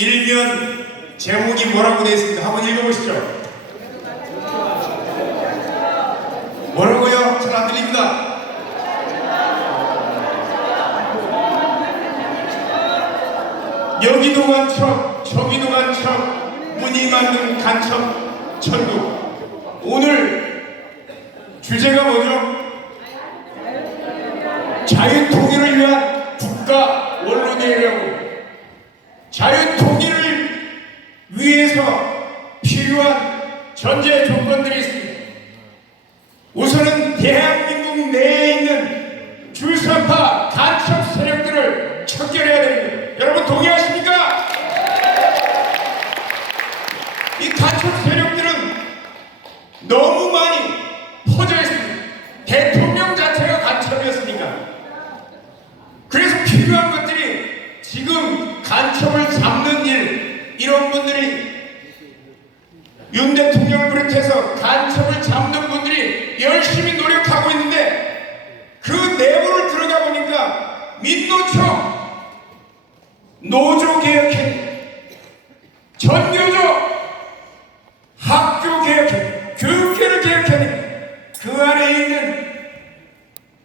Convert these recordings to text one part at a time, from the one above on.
일면 제목이 뭐라고 되어 있습니까? 한번 읽어보시죠. 뭐라고요? 잘 안 들립니다. 여기도 간첩, 저기도 간첩, 문이 만든 간첩 천국. 오늘 주제가 뭐죠? 자유통일을 위한 국가 원론이라고. 자유통일을 위해서 필요한 전제 조건들이 있습니다. 우선은 대한민국 내에 있는 주사파 간첩 세력들을 척결해야 됩니다. 여러분 동의하십니까? 이 간첩 세력들은 너무 많이 퍼져 있습니다. 대통령 자체가 간첩이었으니까. 그래서 필요한 것들이 지금 간첩을 잡는 일, 이런 분들이 윤 대통령을 비롯해서 간첩을 잡는 분들이 열심히 노력하고 있는데 그 내부를 들어가 보니까 민노총, 노조개혁회, 전교조, 학교개혁회, 교육계를 개혁해야 됩니다. 그 안에 있는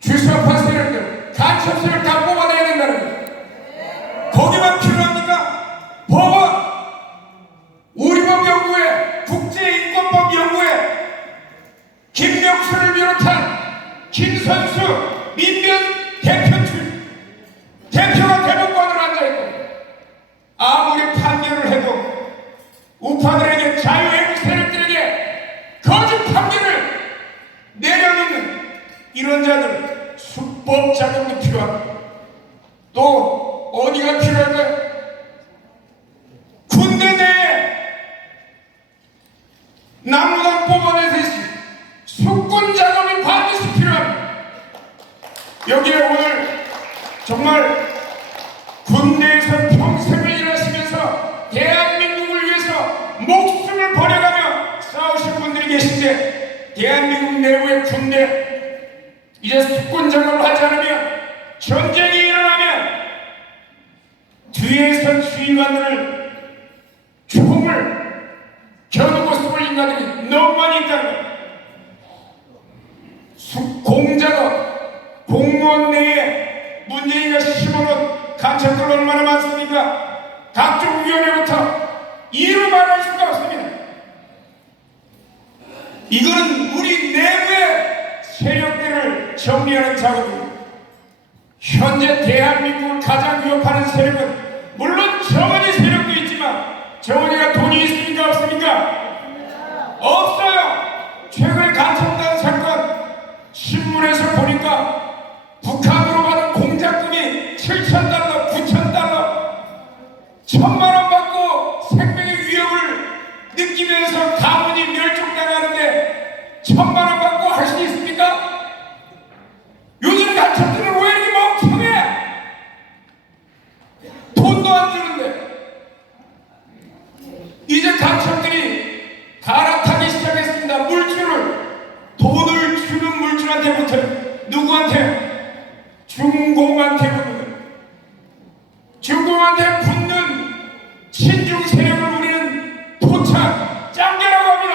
주사파 세력들, 간첩 세력 다 뽑아내야 된다는 거예요. 거기만 필요합니까? 법원, 우리법연구회, 국제인권법연구회, 김명수를 비롯한 김선수, 민변 대표가 대법관으로 앉아있고, 아무리 판결을 해도 우파들에게, 자유애국 세력들에게 거짓 판결을 내려놓는 이런 자들, 수법 작용도 필요합니다. 또 어디가 필요할까요? 군대 내에 남무당 뽑아내서 숙군 작업이 반드시 필요합니다. 여기에 오늘 정말 군대에서 평생을 일하시면서 대한민국을 위해서 목숨을 버려가며 싸우신 분들이 계신데, 대한민국 내부의 군대 이제 숙군 작업을 하지 않으면, 전쟁이 일어나면 뒤에서 지휘관들을 총을 겨누고 쏠 인간들이 너무 많이 있다는 거예요. 공작업, 공무원 내에 문재인가 심어놓은 간첩들 얼마나 많습니까? 각종 위원회부터 이루 말할 수가 없습니다. 이거는 우리 내부의 세력들을 정리하는 작업입니다. 현재 대한민국을 가장 위협하는 세력은 물론 정은이 세력도 있지만, 정은이가 돈이 있습니까? 없습니까? 없어요. 최근에 간첩단 사건 신문에서 보니까 북한으로 받은 공작금이 7,000달러, 9,000달러, 1,000만원 받고 생명의 위협을 느끼면서 가문이 멸종당하는데 1,000만원 받고 할 수 있습니까? 요즘 간첩들은 왜 이렇게 멍청해? 돈도 안 주는데. 이제 간첩들이 갈아타기 시작했습니다. 물줄을. 돈을 주는 물줄한테부터 누구한테? 중공한테 붙는 거예요. 중공한테 붙는 친중 세력을 우리는 도착, 짱개라고 합니다.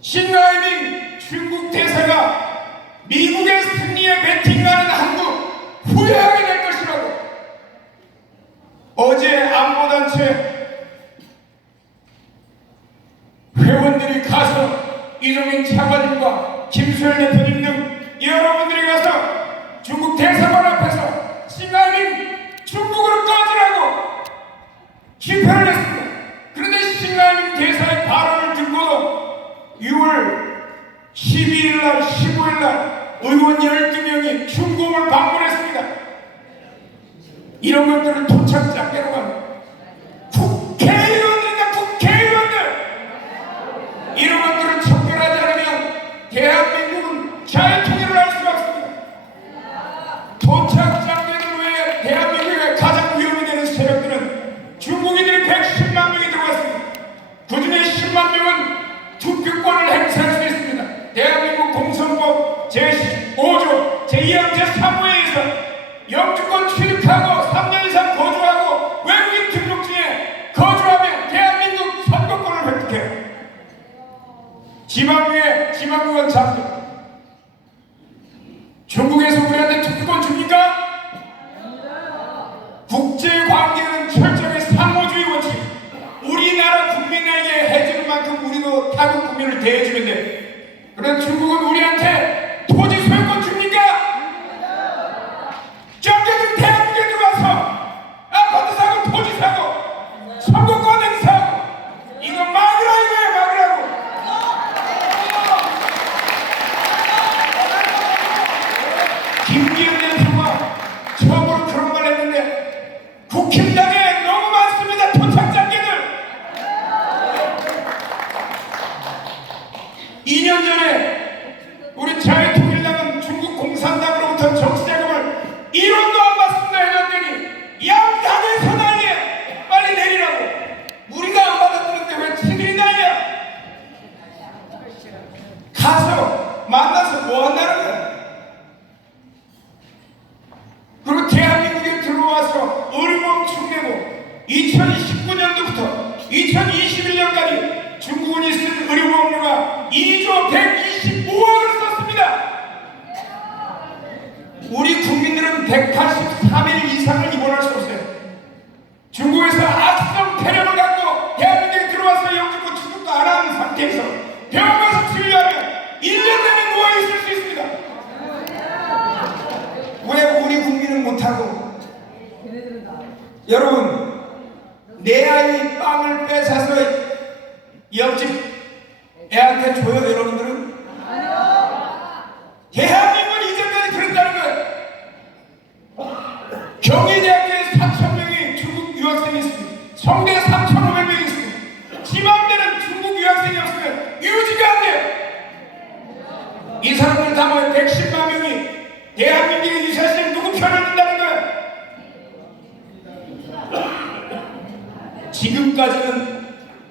신라이밍 중국 대사가 미국의 승리에 베팅하는 한국 후회하게 될 것이라고. 어제 안보단체 회원들이 가서 이종인 차관님과 김수현 대표님 등 여러분들이 가서 중국 대사관 앞에서 신라이밍 중국으로 꺼지라고 집회를 했습니다. 그런데 신라이밍 대사의 발언을 듣고도 6월 12일날, 15일날 의원 12명이 중공을 방문했습니다. 이런 것들을 도착장계로 합니다. 국회의원들이다, 국회의원들! 이런 것들을 척결하지 않으면 대한민국은 자유통일을 할 수가 없습니다. 도착장계를 외에 대한민국에 가장 위험이 되는 세력들은 중국인들이 110만 명이 들어왔습니다. 그 중에 10만 명은 투표권을 행사할 수 있습니다. 대한민국 공선법 제5조 제2항 제3호에 의해서 영주권 취득하고 3년 이상 거주 국제관계는 철저히 상호주의 원칙. 우리나라 국민에게 해주는 만큼 우리도 타국 국민을 대해주면 돼. 그런데 중국은 우리한테 토지 소유권 줍니까? 저기들 대한민국에 들어와서 아파트 사고 토지 사고 선거권 행사하고 이거 막으라 이거야, 막으라고. 김기현 대표가 처음으로 그런 말 했는데 국힘당에 너무 많습니다. 토착장개들. 2년 전에 우리 자유통일당은 중국 공산당으로부터 정치자금을 1원도 안 받습니다 해놨더니 양당에서 난리야. 빨리 내리라고. 우리가 안 받았는데 왜 지들이 난리야. 가서 만나서 뭐 한다는 거야. 그리고 대한민국에 들어와서 의료보험 축내고 2019년도부터 2021년까지 중국인이 쓴 의료보험료가 2조 125억을 썼습니다. 우리 국민들은 183일 이상을 입원할 수 없어요. 중국에서 악성 폐렴을 갖고 대한민국에 들어와서 영주권 취급도 안 하는 상태에서 병원 가서 치료하면 1년 내내 누워있을 수 있습니다. 왜 우리 국민은 못하고? 여러분, 내 아이 빵을 뺏어서 옆집 애한테 줘요, 여러분들은? 대한민국은 이전까지 그랬다는 거예요. 경희대학교에 4,000명이 중국 유학생이 있습니다. 성대 3,500명이 있습니다. 지방대는 중국 유학생이 없으면 유지가 안 돼요. 이 사람들 다 모여 110만 명이 대한민국의 유사시에 누구 편을 든다는 거예요? 지금까지는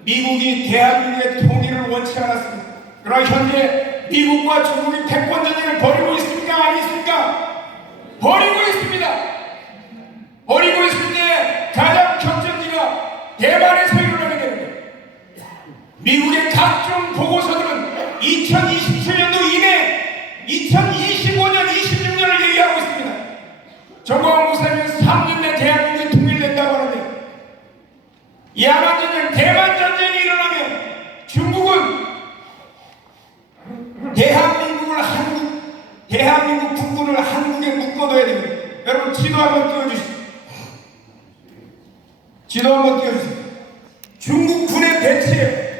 미국이 대한민국의 통일을 원치 않았습니다. 그러나 현재 미국과 중국이 패권전쟁을 벌이고 있습니까? 아니 있습니까? 벌이고 있습니다. 벌이고 있을 때 가장 격전지가 대만에서 일어나게 됩니다. 미국의 각종 보고서들은 2027년도 이내 2025년, 26년을 얘기하고 있습니다. 정광훈 목사님은 3년 내 대한민국이 통일된다고 하는데 야만전쟁, 대만전쟁이 일어나면 중국은 대한민국 국군을 한국에 묶어둬야 됩니다. 여러분 지도 한번 띄워주시죠. 지도 한번 띄워주세요. 중국 군의 배치에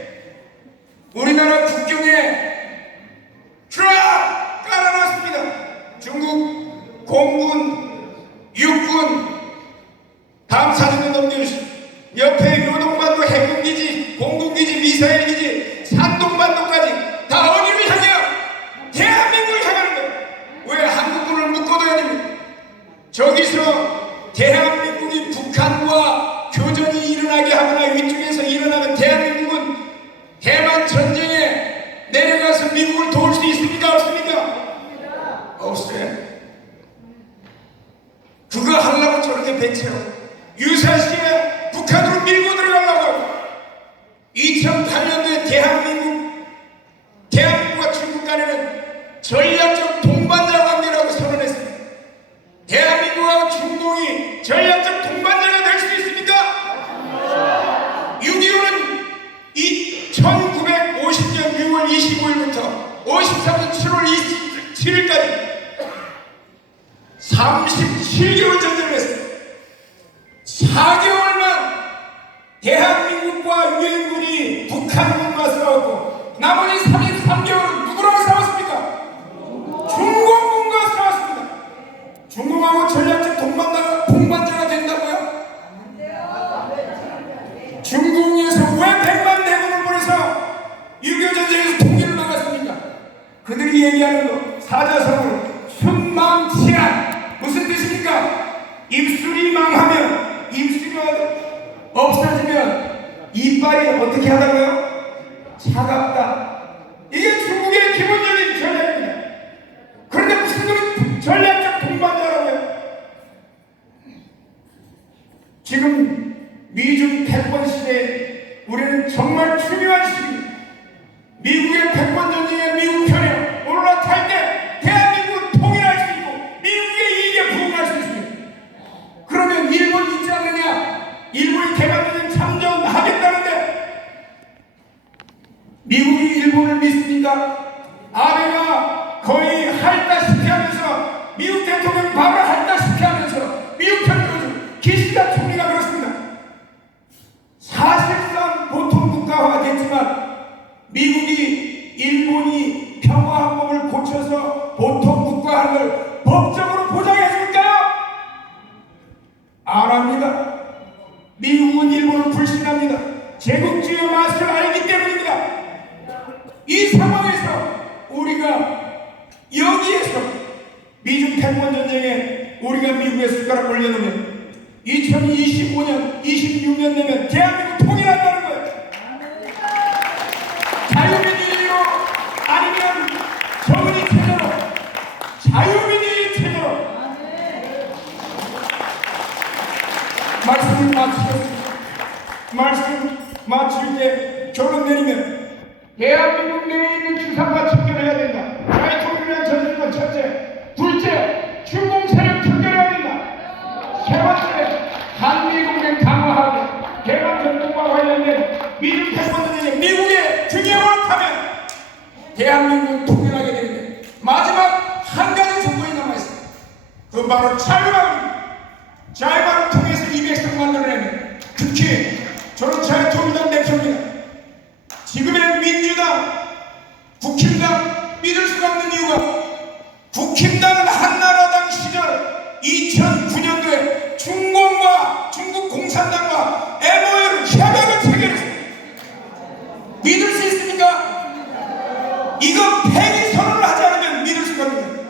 우리나라 국경에 쫙 깔아놨습니다. 중국 공군, 육군. 다음 사진을 넘겨주시죠. 옆에 요동반도 해군기지, 공군기지, 미사일기지, 산동반도까지 다 어디를 향해요? 대한민국을 향하는 거예요. 왜 한국군을 묶어둬야 됩니까? 저기서 대한민국이 북한과 교전이 일어나게 하거나 위쪽에서 일어나면 대한민국은 대만 전쟁에 내려가서 미국을 도울 수 있습니까? 없습니까? 없어요. 그거 하려고 저렇게 배치해요. 유사시에 북한으로 밀고 들어가려고. 2008년도에 대한민국과 중국 간에는 전략적 동반자 관계라고 선언했습니다. 대한민국과 중동이 전략적 동반자가 될 수 있습니까? 6.25는 1950년 6월 25일부터 53년 7월 27일까지 37개월 전쟁을 했습니다. 4개월만 대한민국과 유엔군이 북한군과 싸웠고 나머지 33개월은 누구랑 싸웠습니까? 중공군과 싸웠습니다. 중공하고 전략적 동반자가 된다고요? 중공에서 왜 100만 대군을 보내서 6.25 전쟁에서 통일을 막았습니까? 그들이 얘기하는 거 사자성어로 순망치안 무슨 뜻입니까? 입술이 망하면 입술이 없어지면 이빨이 어떻게 하다고요? 차갑다. 이게 중국의 기본적인 전략입니다. 그런데 무슨 놈이 전략적 동반자라고요? 지금 미중 패권 시대에 우리는 정말 중요한 시기입니다. 미국의 패권 전쟁에 미국 편에 올라탈 때 대한민국은 통일할 수 있고 미국의 이익에 부응할 수 있습니다. 그러면 일본 일본이 개방전쟁 참전하겠다는데 미국이 일본을 믿습니까? 아베가 거의 할다시피 하면서 미국 대통령이 바로 할다시피 하면서 미국 편들어준 기시다 총리가 그렇습니다. 사실상 보통 국가화 됐지만 미국이 일본이 평화헌법을 고쳐서 보통 국가화를 법적으로 보장해 줄까요? 안 합니다. 미국은 일본을 불신합니다. 제국주의의 맛을 알기 때문입니다. 이 상황에서 우리가 여기에서 미중 패권 전쟁에 우리가 미국의 숟가락 올려놓으면 2025년, 26년 되면 대한민국 통일한다는 거예요. 자유민주주의로 아니면 정의 체제로, 자유민주주의 체제로 말씀을 마치겠습니다. 말씀 마칠 때 결론 내리면 대한민국 내에 있는 주상과 척결해야 된다. 나의 통일을 저지른 첫째. 둘째, 중공 세력 척결해야 된다. 세 번째, 한미동맹 강화하고 개방전쟁과 관련된 미중 패권전쟁에 미국의 등에 올라타면 대한민국 통일하게 되는데 마지막 한 가지 조건이 남아있습니다. 그건 바로 자유방입니다. 자유방을 통해서 200석 만들어내는 특히 저는 자유통일당 대표입니다. 지금의 민주당, 국힘당 믿을 수가 없는 이유가 국힘당은 한나라당 시절 2009년도에 중공과 중국 공산당과 MOU 협약을 체결했습니다. 믿을 수 있습니까? 이거 폐기 선언을 하지 않으면 믿을 수가 없습니다.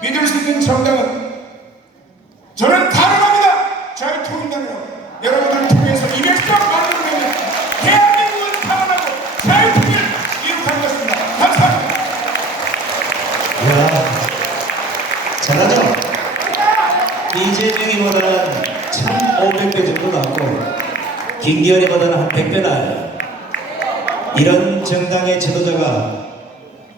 믿을 수 있는 정당은 저는 가능합니다. 자유통일당이라고 여러분을 통해서 200석 만들어내면 대한민국은 살아나고 자유통일 이룩할 것입니다. 감사합니다. 이야, 잘하죠? 이재명이보다는 1,500배 정도 낫고 김기현이보다는 한 100배 나아요. 이런 정당의 지도자가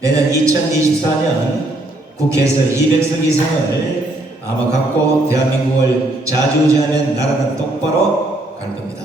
내년 2024년 국회에서 200석 이상을 아마 갖고 대한민국을 좌지우지하는 나라는 똑바로 갈 겁니다.